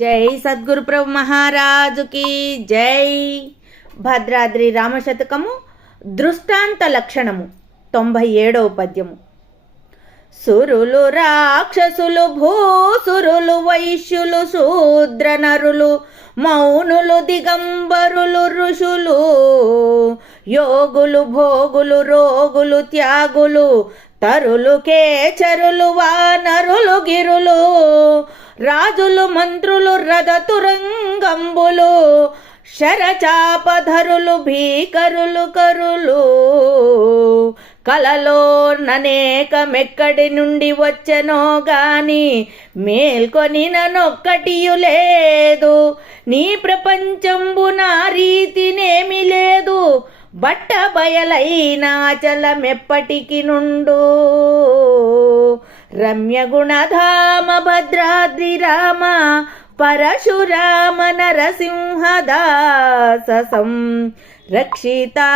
జై సద్గురు ప్రభు మహారాజుకి జై. భద్రాద్రి రామశతకము దృష్టాంత లక్షణము 97వ పద్యము. సురులు రాక్షసులు భూసురులు వైశ్యులు శూద్ర నరులు మౌనులు దిగంబరులు ఋషులు యోగులు భోగులు రోగులు త్యాగులు తరులు కేచరులు వానరులు గిరులు రాజులు మంత్రులు రథతురంగంబులు శరచాపధరులు భీకరులు కరులు కలలో ననేకమెక్కడి నుండి వచ్చెనో గాని మేల్కొని ననొక్కటియు లేదు. నీ ప్రపంచంబు నా రీతినేమి లేదు. బట్ట బయలైన అచలమెప్పటికి నుండు. రమ్య గుణధామ భద్రాద్రి రామ పరశురామ నరసింహదాస రక్షితా.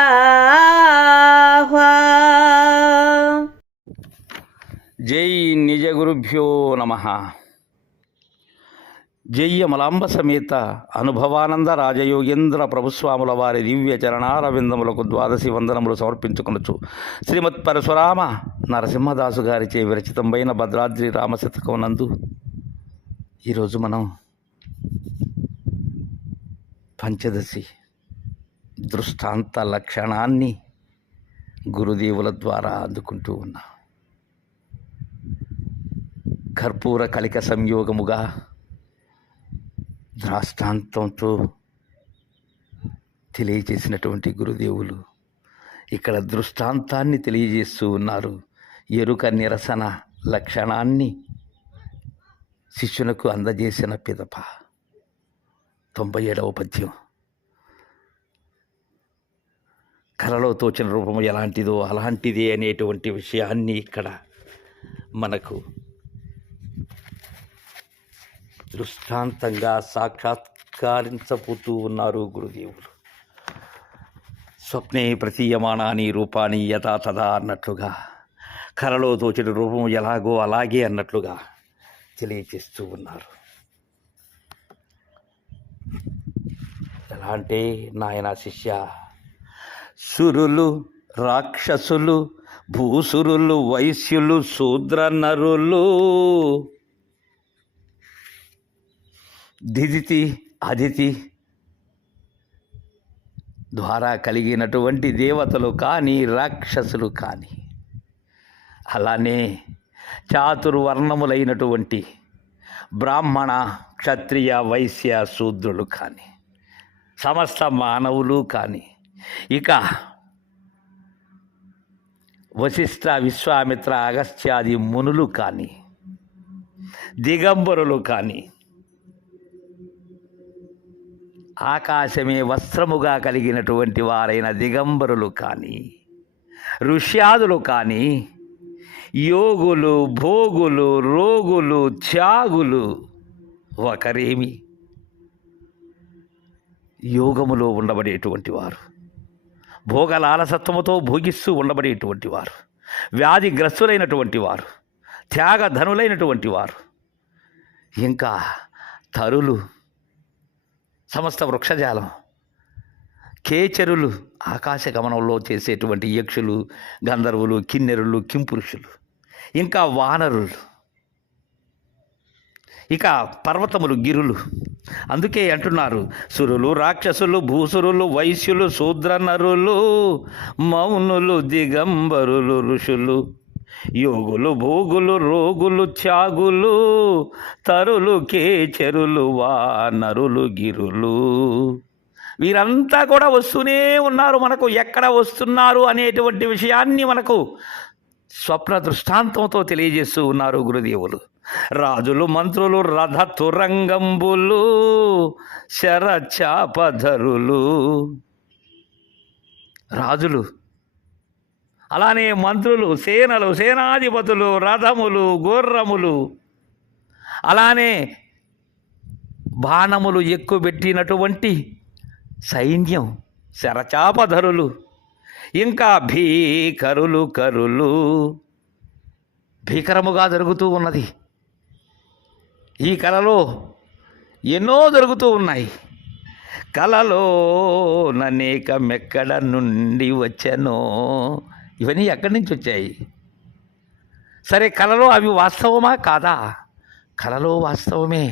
జై నిజ గురుభ్యో నమః. జయ్యమలాంబ సమేత అనుభవానంద రాజయోగేంద్ర ప్రభుస్వాముల వారి దివ్య చరణారవిందములకు ద్వాదశి వందనములు సమర్పించుకొనొచ్చు. శ్రీమత్ పరశురామ నరసింహదాసు గారిచే విరచితమైన భద్రాద్రి రామశతకం నందు ఈరోజు మనం పంచదశి దృష్టాంత లక్షణాన్ని గురుదేవుల ద్వారా అందుకుంటూ ఉన్నాం. కర్పూర కలిక సంయోగముగా దృష్టాంతంతో తెలియజేసినటువంటి గురుదేవులు ఇక్కడ దృష్టాంతాన్ని తెలియజేస్తూ ఉన్నారు. ఎరుక నిరసన లక్షణాన్ని శిష్యునకు అందజేసిన పిదప 97వ పద్యం. కలలో తోచిన రూపము ఎలాంటిదో అలాంటిదే అనేటువంటి విషయాన్ని ఇక్కడ మనకు దృష్టాంతంగా సాక్షాత్కరించబోతూ ఉన్నారు గురుదేవులు. స్వప్నే ప్రతీయమానాని రూపాన్ని యథా తథా అన్నట్లుగా, కలలో తోచిన రూపము ఎలాగో అలాగే అన్నట్లుగా తెలియజేస్తూ ఉన్నారు. ఎలా అంటే నాయన శిష్య, సురులు రాక్షసులు భూసురులు వైశ్యులు శూద్ర నరులు దిదితి అదితి ద్వారా కలిగినటువంటి దేవతలు కానీ రాక్షసులు కానీ, అలానే చాతుర్వర్ణములైనటువంటి బ్రాహ్మణ క్షత్రియ వైశ్య శూద్రులు కానీ, సమస్త మానవులు కానీ, ఇక వశిష్ఠ విశ్వామిత్ర అగస్త్యాది మునులు కానీ, దిగంబరులు కానీ, ఆకాశమే వస్త్రముగా కలిగినటువంటి వారైన దిగంబరులు కానీ, ఋష్యాదులు కానీ, యోగులు భోగులు రోగులు త్యాగులు ఒకరేమి యోగములో ఉండబడేటువంటి వారు, భోగలాలసత్వముతో భోగిస్తూ ఉండబడేటువంటి వారు, వ్యాధిగ్రస్తులైనటువంటి వారు, త్యాగధనులైనటువంటి వారు, ఇంకా తరులు సమస్త వృక్షజాలం, కేచరులు ఆకాశ గమనంలో చేసేటువంటి యక్షులు గంధర్వులు కిన్నెరులు కింపురుషులు, ఇంకా వానరులు, ఇక పర్వతములు గిరులు. అందుకే అంటున్నారు సురులు రాక్షసులు భూసురులు వైశ్యులు శూద్ర నరులు మౌనులు దిగంబరులు ఋషులు యోగులు భోగులు రోగులు త్యాగులు తరులు కేచరులు వానరులు గిరులు. వీరంతా కూడా వస్తూనే ఉన్నారు. మనకు ఎక్కడ వస్తున్నారు అనేటువంటి విషయాన్ని మనకు స్వప్న దృష్టాంతంతో తెలియజేస్తూ ఉన్నారు గురుదేవులు. రాజులు మంత్రులు రథ తురంగంబులు శరచాపధరులు, రాజులు అలానే మంత్రులు, సేనలు సేనాధిపతులు, రథములు గుర్రములు, అలానే బాణములు ఎక్కుబెట్టినటువంటి సైన్యం శరచాపధరులు, ఇంకా భీకరులు కరులు. భీకరముగా జరుగుతూ ఉన్నది. ఈ కలలో ఎన్నో జరుగుతూ ఉన్నాయి. కలలో ననేక మెక్కడ నుండి వచ్చానో, ఇవన్నీ ఎక్కడి నుంచి వచ్చాయి? సరే, కలలో అవి వాస్తవమా కాదా? కలలో వాస్తవమే.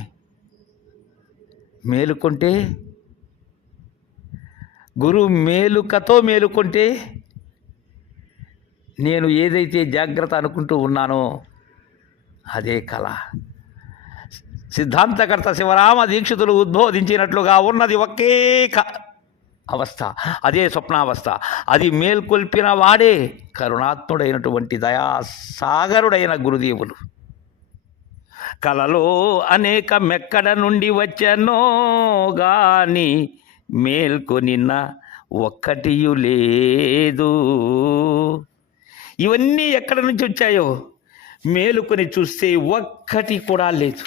మేలుకుంటే, గురు మేలుకతో మేలుకుంటే, నేను ఏదైతే జాగ్రత్త అనుకుంటూ ఉన్నానో అదే కళ. సిద్ధాంతకర్త శివరామ దీక్షితులు ఉద్బోధించినట్లుగా ఉన్నది ఒకే అవస్థ, అదే స్వప్నావస్థ. అది మేల్కొల్పిన వాడే కరుణాత్ముడైనటువంటి దయాసాగరుడైన గురుదేవులు. కలలో అనేక మెక్కడ నుండి వచ్చానో గాని మేల్కొనిన ఒక్కటియు లేదు. ఇవన్నీ ఎక్కడి నుంచి వచ్చాయో మేలుకొని చూస్తే ఒక్కటి కూడా లేదు.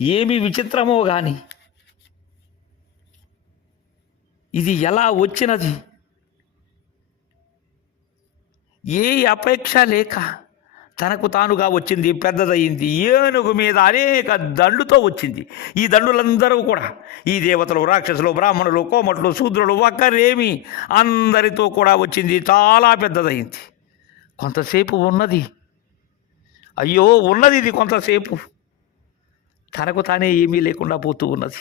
ఏమి విచిత్రమో గాని ఇది ఎలా వచ్చినది? ఏ అపేక్ష లేక తనకు తానుగా వచ్చింది, పెద్దదయ్యింది. ఏనుగు మీద అనేక దండుతో వచ్చింది. ఈ దండులందరూ కూడా ఈ దేవతలు, రాక్షసులు, బ్రాహ్మణులు, కోమట్లు, శూద్రులు ఒక్కరేమి అందరితో కూడా వచ్చింది. చాలా పెద్దదయ్యింది. కొంతసేపు ఉన్నది. అయ్యో, ఉన్నది ఇది కొంతసేపు. తనకు తానే ఏమీ లేకుండా పోతూ ఉన్నది.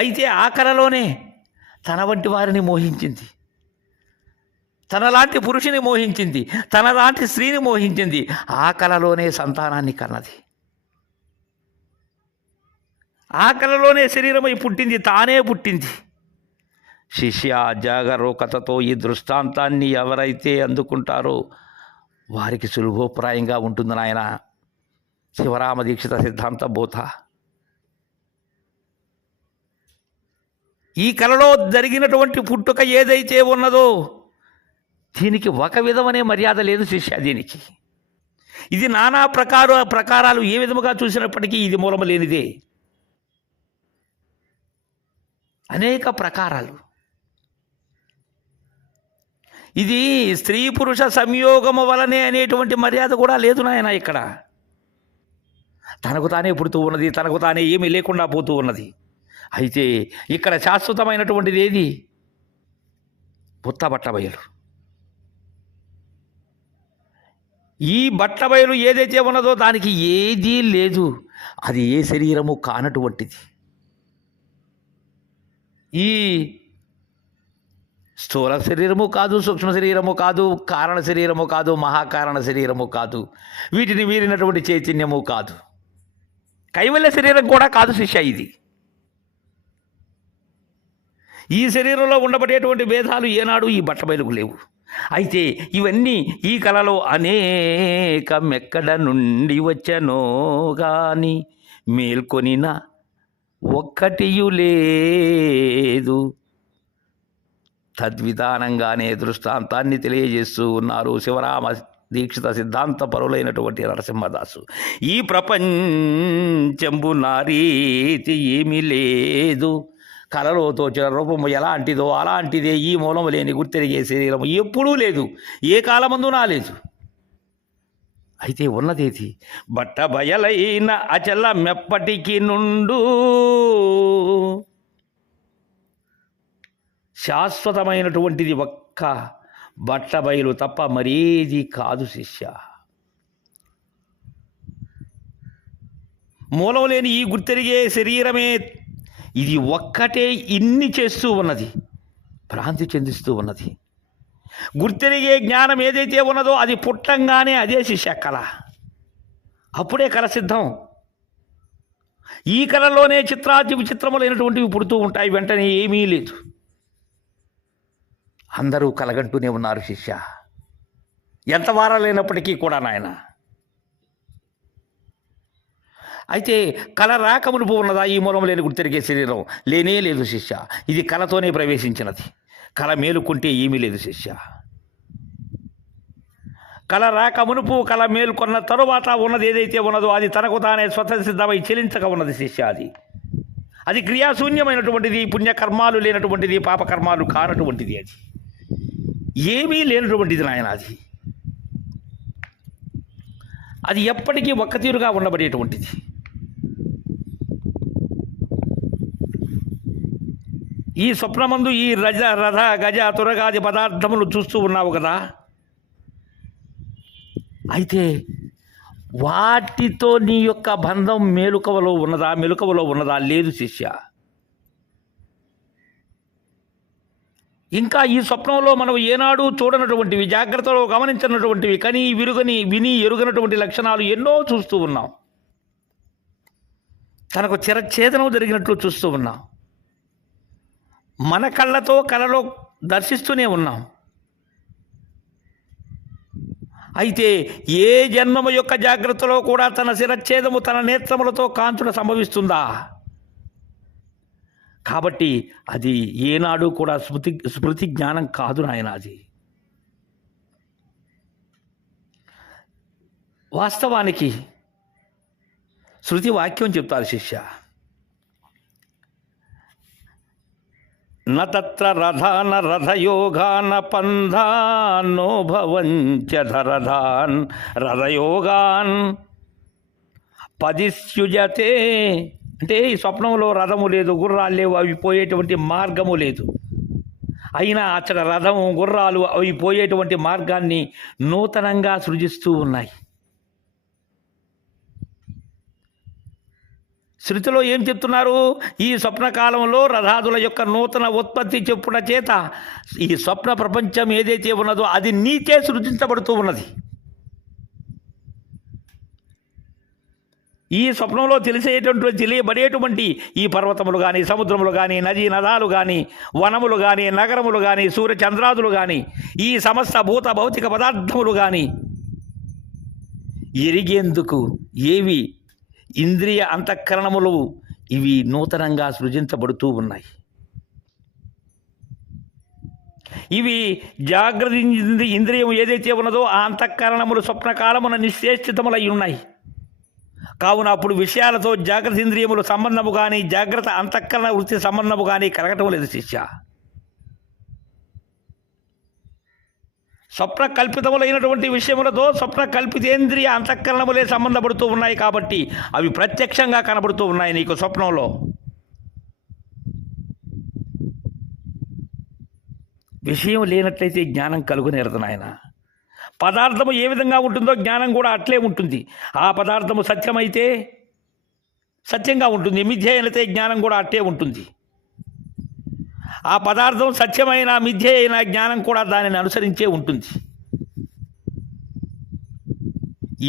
అయితే ఆ కలలోనే తన వంటి వారిని మోహించింది, తనలాంటి పురుషుని మోహించింది, తనలాంటి స్త్రీని మోహించింది. ఆ కలలోనే సంతానాన్ని కన్నది. ఆ కలలోనే శరీరమై పుట్టింది, తానే పుట్టింది. శిష్య, జాగరూకతతో ఈ దృష్టాంతాన్ని ఎవరైతే అందుకుంటారో వారికి సులభోప్రాయంగా ఉంటుంది నాయన శివరామ దీక్షిత సిద్ధాంత బోధ. ఈ కలలో జరిగినటువంటి పుట్టుక ఏదైతే ఉన్నదో దీనికి ఒక విధమనే మర్యాద లేదు శిష్య. దీనికి ఇది నానా ప్రకారాలు ఏ విధముగా చూసినప్పటికీ ఇది మూలము లేనిదే. అనేక ప్రకారాలు. ఇది స్త్రీ పురుష సంయోగము వలనే అనేటువంటి మర్యాద కూడా లేదు నాయన. ఇక్కడ తనకు తానే పుడుతూ ఉన్నది, తనకు తానే ఏమీ లేకుండా పోతూ ఉన్నది. అయితే ఇక్కడ శాశ్వతమైనటువంటిది ఏది? బట్టబయలు. ఈ బట్టబయలు ఏదైతే ఉన్నదో దానికి ఏదీ లేదు. అది ఏ శరీరము కానటువంటిది. ఈ స్థూల శరీరము కాదు, సూక్ష్మ శరీరము కాదు, కారణ శరీరము కాదు, మహాకారణ శరీరము కాదు, వీటిని మీరినటువంటి చైతన్యము కాదు, కైవల్య శరీరం కూడా కాదు శిష్య. ఇది ఈ శరీరంలో ఉండబడేటువంటి భేదాలు ఏనాడు ఈ బట్టబయలుకు లేవు. అయితే ఇవన్నీ ఈ కళలో అనేక మెక్కడ నుండి వచ్చనో గాని మేల్కొనిన ఒక్కటియు లేదు. తద్విధానంగానే దృష్టాంతాన్ని తెలియజేస్తూ ఉన్నారు శివరామ దీక్షిత సిద్ధాంత పరులైనటువంటి నరసింహదాసు. ఈ ప్రపంచంబు నారీతి ఏమీ లేదు. కలలో తోచిన రూపము ఎలాంటిదో అలాంటిదే. ఈ మూలము లేని గుర్తెరిగే శరీరము ఎప్పుడూ లేదు, ఏ కాలమందు నాలేదు. అయితే ఉన్నదేది? బట్టబయలైన అచల మెప్పటికి నుండు శాశ్వతమైనటువంటిది ఒక్క బట్టబయలు తప్ప మరేది కాదు శిష్య. మూలం లేని ఈ గుర్తెరిగే శరీరమే ఇది ఒక్కటే ఇన్ని చేస్తూ ఉన్నది, భ్రాంతి చెందిస్తూ ఉన్నది. గుర్తెరిగే జ్ఞానం ఏదైతే ఉన్నదో అది పుట్టంగానే అదే శిష్య కళ. అప్పుడే కళ సిద్ధం. ఈ కళలోనే చిత్రాతి విచిత్రములైనటువంటివి పుడుతూ ఉంటాయి. వెంటనే ఏమీ లేదు. అందరూ కలగంటూనే ఉన్నారు శిష్య, ఎంత వారాలైనప్పటికీ కూడా నాయన. అయితే కళ రాకమునుపు ఉన్నదా ఈ మూలం లేని గుర్తెరిగే శరీరం? లేనే లేదు శిష్య. ఇది కళతోనే ప్రవేశించినది. కళ మేలుకుంటే ఏమీ లేదు శిష్య. కళ రాకమునుపు, కళ మేలుకొన్న తరువాత ఉన్నది ఏదైతే ఉన్నదో అది తనకు తానే స్వతసిద్ధమై చెలించక ఉన్నది శిష్య. అది క్రియాశూన్యమైనటువంటిది, పుణ్యకర్మాలు లేనటువంటిది, పాపకర్మాలు కానటువంటిది. అది ఏమీ లేనటువంటిది నాయన. అది ఎప్పటికీ ఒక్క తీరుగా ఉండబడేటువంటిది. ఈ స్వప్నమందు ఈ రథ గజ తురగాది పదార్థములు చూస్తూ ఉన్నావు కదా. అయితే వాటితో నీ యొక్క బంధం మెలకువలో ఉన్నదా? లేదు శిష్య. ఇంకా ఈ స్వప్నంలో మనం ఏనాడు చూడనటువంటివి, జాగ్రత్తలో గమనించినటువంటివి, విని ఎరుగనటువంటి లక్షణాలు ఎన్నో చూస్తూ ఉన్నాం. తనకు చిరఛేదనం జరిగినట్లు చూస్తూ ఉన్నాం. మన కళ్ళతో కలలో దర్శిస్తూనే ఉన్నాం. అయితే ఏ జన్మము యొక్క జాగ్రత్తలో కూడా తన శిరఛేదము తన నేత్రములతో కాంచున సంభవిస్తుందా? కాబట్టి అది ఏనాడు కూడా స్మృతి జ్ఞానం కాదు నాయన. అది వాస్తవానికి శృతి వాక్యం చెప్తారు శిష్య. నత్ర రథాన రథయోగాన పంధానో భవంచరథాన్ రథయోగాన్ పదిస్యుజతే. అంటే ఈ స్వప్నంలో రథము లేదు, గుర్రాలు లేవు, అవి పోయేటువంటి మార్గము లేదు. అయినా అక్కడ రథము, గుర్రాలు అవి పోయేటువంటి మార్గాన్ని నూతనంగా సృజిస్తూ ఉన్నాయి. శృతిలో ఏం చెప్తున్నారు? ఈ స్వప్నకాలంలో రథాదుల యొక్క నూతన ఉత్పత్తి చెప్పున చేత ఈ స్వప్న ప్రపంచం ఏదైతే ఉన్నదో అది నీచే సృజించబడుతూ ఉన్నది. ఈ స్వప్నంలో తెలియబడేటువంటి ఈ పర్వతములు కానీ, సముద్రములు కానీ, నదీ నదాలు కానీ, వనములు కానీ, నగరములు కానీ, సూర్యచంద్రాదులు కానీ, ఈ సమస్త భూత భౌతిక పదార్థములు కానీ ఎరిగేందుకు ఏవి ఇంద్రియ అంతఃకరణములు ఇవి నూతనంగా సృజించబడుతూ ఉన్నాయి. ఇవి జాగ్రత్త ఇంద్రియం ఏదైతే ఉన్నదో ఆ అంతఃకరణములు స్వప్నకాలమున నిశ్చేష్టితములై ఉన్నాయి. కావున అప్పుడు విషయాలతో జాగ్రత్త ఇంద్రియములు సంబంధము కానీ, జాగ్రత్త అంతఃకరణ వృత్తి సంబంధము కానీ కలగటం లేదు శిష్య. స్వప్న కల్పితములైనటువంటి విషయములతో స్వప్న కల్పితేంద్రియ అంతఃకరణములే సంబంధపడుతూ ఉన్నాయి. కాబట్టి అవి ప్రత్యక్షంగా కనబడుతూ ఉన్నాయి నీకు స్వప్నంలో. విషయం లేనట్లయితే జ్ఞానం కలుగునేరదు నాయన. పదార్థము ఏ విధంగా ఉంటుందో జ్ఞానం కూడా అట్లే ఉంటుంది. ఆ పదార్థము సత్యమైతే సత్యంగా ఉంటుంది, మిథ్య అయినతే జ్ఞానం కూడా అట్టే ఉంటుంది. ఆ పదార్థం సత్యమైన మిథ్య అయిన జ్ఞానం కూడా దానిని అనుసరించే ఉంటుంది.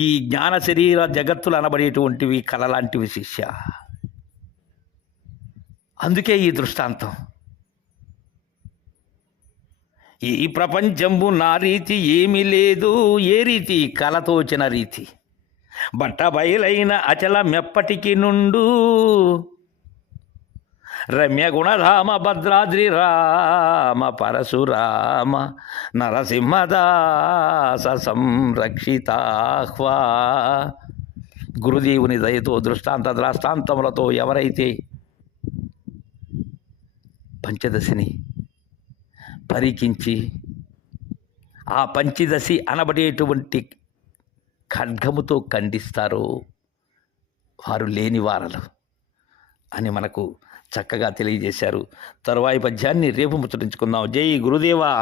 ఈ జ్ఞాన శరీర జగత్తులు అనబడేటువంటివి కళ లాంటివి శిష్య. అందుకే ఈ దృష్టాంతం. ఈ ప్రపంచంబు నా రీతి ఏమీ లేదు, ఏ రీతి కలతోచిన రీతి. బట్ట బయలైన అచల మెప్పటికి నుండు రమ్య గుణరామ భద్రాద్రి రామ పరశురామ నరసింహదాస సంరక్షితాహ్వా. గురుదేవుని దయతో దృష్టాంతములతో ఎవరైతే పంచదశిని పరికించి ఆ పంచదశి అనబడేటువంటి ఖడ్గముతో ఖండిస్తారో వారు లేనివారలు అని మనకు చక్కగా తెలియజేశారు. తరువాయి పద్యాన్ని రేపు ముచ్చటించుకుందాం. జై గురుదేవా.